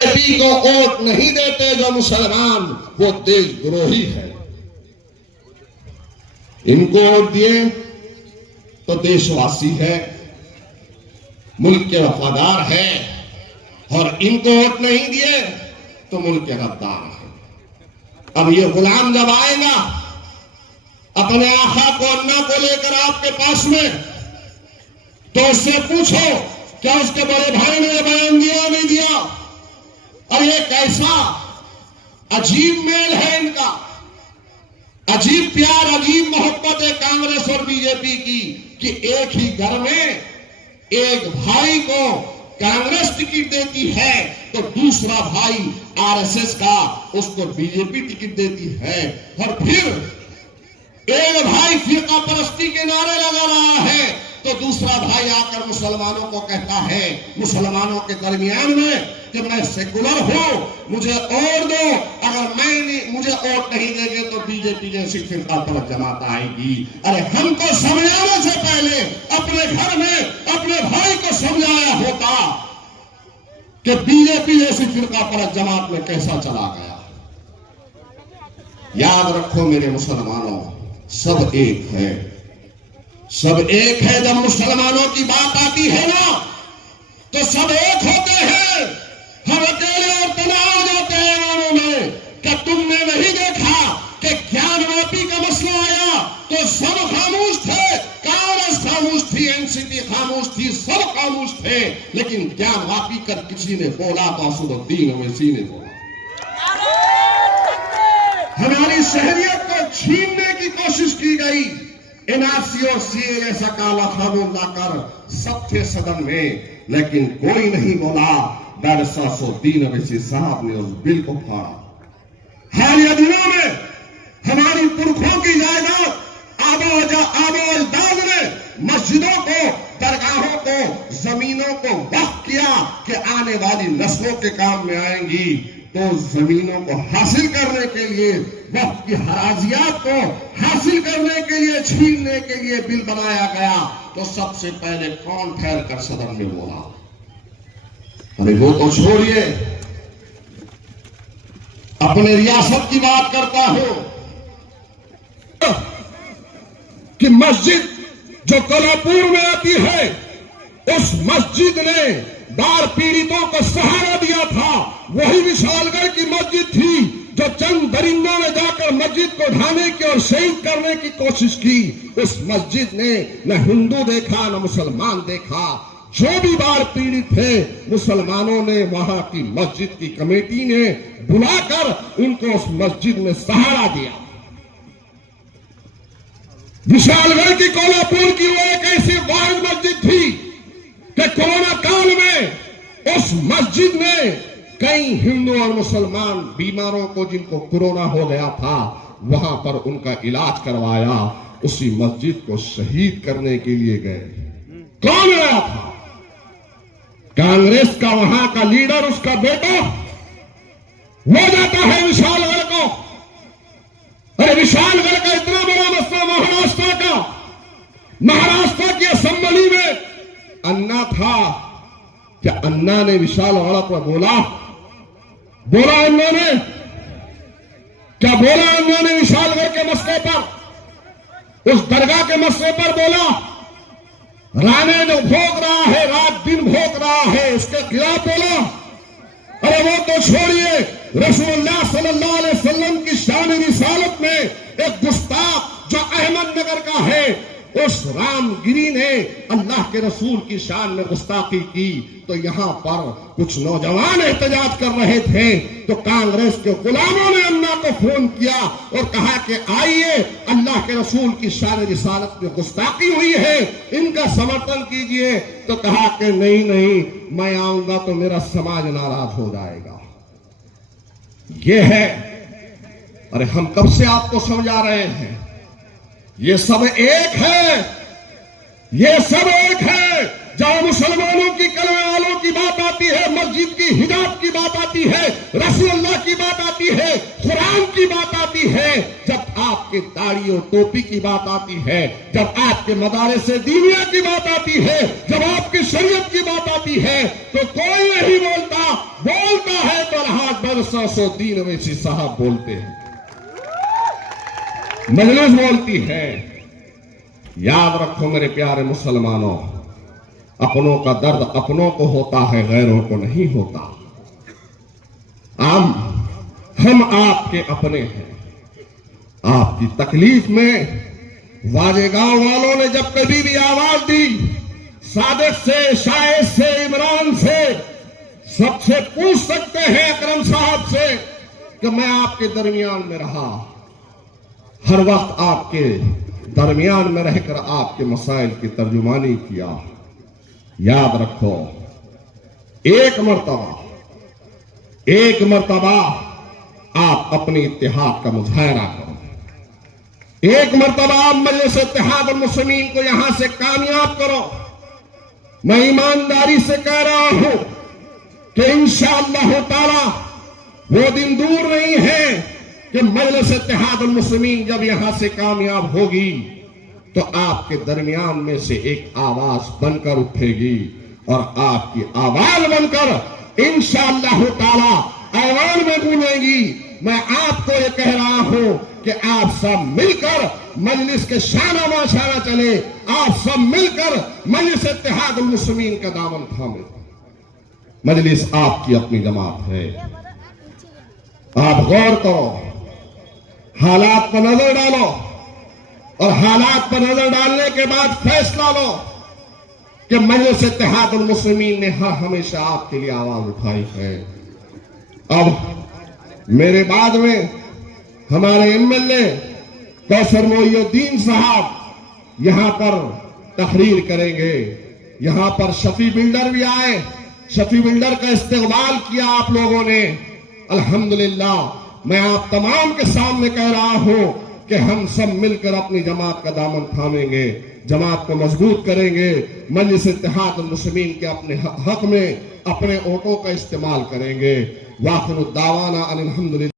BJP को vote नहीं देते जो मुसलमान, वो देशद्रोही है। इनको वोट दिए तो देशवासी है, मुल्क के वफादार है, और इनको वोट नहीं दिए तो मुल्क के गद्दार है। अब ये गुलाम जब आएगा अपने आका को, अन्ना को लेकर आपके पास में, तो उससे पूछो क्या उसके बड़े भाई ने बयान दिया नहीं दिया? और ये कैसा अजीब मेल है इनका, अजीब प्यार, अजीब मोहब्बत है कांग्रेस और बीजेपी की, कि एक ही घर में एक भाई को कांग्रेस टिकट देती है तो दूसरा भाई आरएसएस का उसको बीजेपी टिकट देती है, और फिर एक भाई फिरका परस्ती के नारे लगा रहा है तो दूसरा भाई आकर मुसलमानों को कहता है, मुसलमानों के दरमियान में, कि मैं सेकुलर हूं, मुझे वोट दो, अगर मुझे वोट नहीं देंगे तो बीजेपी जैसी फिरका परस्त जमात आएगी। अरे हमको समझाने से पहले अपने घर में अपने भाई को समझाया होता कि बीजेपी जैसी फिरका परस्त जमात में कैसा चला गया। याद रखो मेरे मुसलमानों, सब एक है, सब एक है। जब मुसलमानों की बात आती है ना तो सब एक होते हैं, हम अकेले और तनाव हो जाते हैं इमामों में। क्या तुमने नहीं देखा कि ज्ञानवापी का मसला आया तो सब खामोश थे, कांग्रेस खामोश थी, एनसीपी खामोश थी, सब खामोश थे, लेकिन ज्ञानवापी कर किसी ने बोला तो असदुद्दीन ओवैसी ने बोला। हमारी शहरियत को छीनने की कोशिश की गई, एनआरसी और सीए जैसा काला कानून लाकर सबके सदन में, लेकिन कोई नहीं बोला। बैरिस्टर असदुद्दीन ओवैसी साहब ने उस बिल को फाड़ा। हालिया दिनों में हमारी पुरखों की जायदाद आबो अजदाद ने मस्जिदों को, दरगाहों को, जमीनों को वक्फ किया कि आने वाली नस्लों के काम में आएंगी। तो जमीनों को हासिल करने के लिए, वक्फ की हराजियात को हासिल करने के लिए, छीनने के लिए बिल बनाया गया। तो सबसे पहले कौन ठहर कर सदन में बोला? अरे वो तो छोड़िए, अपने रियासत की बात करता हूं कि मस्जिद जो कोल्हापुर में आती है, उस मस्जिद ने बाढ़ पीड़ितों को सहारा दिया था। वही विशालगढ़ की मस्जिद थी जो चंद दरिंदों ने जाकर मस्जिद को ढाने की और शहीद करने की कोशिश की। उस मस्जिद ने न हिंदू देखा न मुसलमान देखा, जो भी बाढ़ पीड़ित थे मुसलमानों ने वहां की मस्जिद की कमेटी ने बुलाकर उनको उस मस्जिद में सहारा दिया। विशालगढ़ की, कोल्हापुर की वो एक ऐसी वाहिद मस्जिद थी कि कोरोना काल में उस मस्जिद ने कई हिंदू और मुसलमान बीमारों को, जिनको कोरोना हो गया था, वहां पर उनका इलाज करवाया। उसी मस्जिद को शहीद करने के लिए गए। कौन गया था? कांग्रेस का वहां का लीडर, उसका बेटा वो जाता है विशालगढ़ को। अरे विशालगढ़ का इतना बड़ा मसला, महाराष्ट्र की असेंबली में अन्ना था। क्या अन्ना ने विशालगढ़ पर बोला अन्ना ने क्या बोला? अन्ना ने विशालगढ़ के मसले पर, उस दरगाह के मसले पर बोला? राणे जो भोग रहा है, रात दिन भोग रहा है, उसके खिलाफ बोला? अरे वो तो छोड़िए, रसूलुल्लाह सल्लल्लाहु अलैहि वसल्लम की शान रिसालत में एक गुस्ताख जो अहमदनगर का है, उस रामगिरी ने अल्लाह के रसूल की शान में गुस्ताखी की। तो यहां पर कुछ नौजवान एहतजाज कर रहे थे तो कांग्रेस के गुलामों ने अन्ना को फोन किया और कहा कि आइए, अल्लाह के रसूल की शान रिसालत में गुस्ताखी हुई है, इनका समर्थन कीजिए। तो कहा कि नहीं, मैं आऊंगा तो मेरा समाज नाराज हो जाएगा। ये है, अरे हम कब से आपको समझा रहे हैं, ये सब एक है, ये सब एक है। जहां मुसलमानों की, कलमे वालों की बात आती है, मस्जिद की, हिजाब की बात आती है, रसूलुल्लाह की बात आती है, कुरान की बात आती है, जब आपके दाढ़ी और टोपी की बात आती है, जब आपके मदारिस दीनिया की बात आती है, जब आपकी शरीयत की बात आती है, तो कोई नहीं बोलता है दीन अवैसी साहब बोलते हैं, मजलिस बोलती है। याद रखो मेरे प्यारे मुसलमानों, अपनों का दर्द अपनों को होता है, गैरों को नहीं होता। हम आपके अपने हैं। आपकी तकलीफ में वाजे गांव वालों ने जब कभी भी आवाज दी, सादिक से, शाहिद से, इमरान से, सबसे पूछ सकते हैं, अकरम साहब से, कि मैं आपके दरमियान में रहा, हर वक्त आपके दरमियान में रहकर आपके मसाइल की तर्जुमानी किया। याद रखो, एक मर्तबा आप अपनी इत्तेहाद का मुजाहरा करो, एक मर्तबा आप मजलिस इत्तेहाद मुस्लिमीन को यहां से कामयाब करो। मैं ईमानदारी से कह रहा हूं कि इंशाअल्लाह ताला वो दिन दूर नहीं है कि मजलिस इत्तेहाद मुस्लिमीन जब यहां से कामयाब होगी तो आपके दरमियान में से एक आवाज बनकर उठेगी और आपकी आवाज बनकर इंशाअल्लाह ताला ऐवान में गूंजेगी। मैं आपको ये कह रहा हूं कि आप सब मिलकर मजलिस के शाना माशाना चले, आप सब मिलकर मजलिस इत्तेहाद मुस्लिमीन का दामन थामे। मजलिस आपकी अपनी जमात है। आप गौर करो, हालात पर नजर डालो और हालात पर नजर डालने के बाद फैसला लो कि मजलिस इत्तेहाद मुस्लिमीन ने हमेशा आपके लिए आवाज उठाई है। अब मेरे में हमारे एमएलए कौसर मोइनुद्दीन साहब यहां पर तकरीर करेंगे। यहां पर शफी बिल्डर भी आए, शफी बिल्डर का इस्तेमाल किया आप लोगों ने, अल्हम्दुलिल्लाह। मैं आप तमाम के सामने कह रहा हूं कि हम सब मिलकर अपनी जमात का दामन थामेंगे, जमात को मजबूत करेंगे, मजलिस इत्तेहाद मुस्लिमीन के अपने हक में अपने वोटों का इस्तेमाल करेंगे। वाखिर दावाना अनिल हम्दुलिल्लाह।